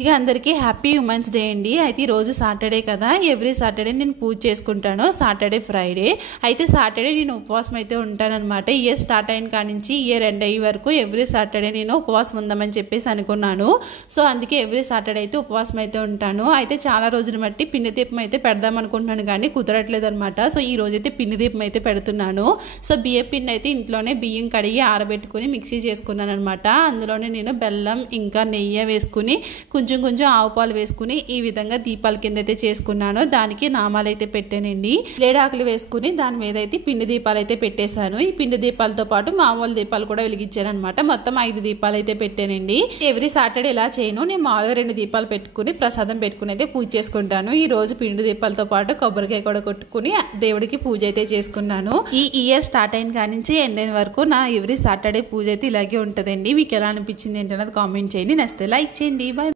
ఇక అందరికీ happy women's day అండి. అయితే ఈరోజు సాటర్డే కదా, ఎవ్రీ సాటర్డే నేను పూజ చేసుకుంటాను, సాటర్డే ఫ్రైడే. అయితే సాటర్డే నేను ఉపవాసం అయితే ఉంటానన్నమాట. ఇయర్ స్టార్ట్ అయిన కాడి నుంచి ఇయర్ ఎండ్ అయ్యే వరకు ఎవ్రీ సాటర్డే నేను ఉపవాసం ఉందామని చెప్పేసి అనుకున్నాను. సో అందుకే ఎవ్రీ సాటర్డే అయితే ఉపవాసం అయితే ఉంటాను. అయితే చాలా రోజులు బట్టి పిండి దీపం అయితే పెడదాం అనుకుంటున్నాను కానీ కుదరట్లేదు అనమాట. సో ఈ రోజు అయితే పిండి దీపం అయితే పెడుతున్నాను. సో బియ్య పిండి అయితే ఇంట్లోనే బియ్యం కడిగి ఆరబెట్టుకుని మిక్సీ చేసుకున్నాను అనమాట. అందులోనే నేను బెల్లం ఇంకా నెయ్యి వేసుకుని కొంచెం ఆవు పాలు వేసుకుని ఈ విధంగా దీపాల కింద అయితే చేసుకున్నాను. దానికి నామాలు అయితే పెట్టానండి. లేడాకులు వేసుకుని దాని మీద అయితే పిండి దీపాలు అయితే పెట్టేశాను. ఈ పిండి దీపాలతో పాటు మామూలు దీపాలు కూడా వెలిగించాను అనమాట. మొత్తం 5 దీపాలు అయితే పెట్టానండి. ఎవ్రీ సాటర్డే ఇలా చేయను. నేను మామూలుగా 2 దీపాలు పెట్టుకుని ప్రసాదం పెట్టుకుని అయితే పూజ చేసుకుంటాను. ఈ రోజు పిండి దీపాలతో పాటు కొబ్బరికాయ కూడా కొట్టుకుని దేవుడికి పూజ అయితే చేసుకున్నాను. ఈ ఇయర్ స్టార్ట్ అయిన కాడి నుంచి ఎండ్ అయిన వరకు నా ఎవ్రీ సాటర్డే పూజ అయితే ఇలాగే ఉంటదండి. మీకు ఎలా అనిపించింది ఏంటన్నది కామెంట్ చేయండి. నచ్చితే లైక్ చేయండి. బాయ్.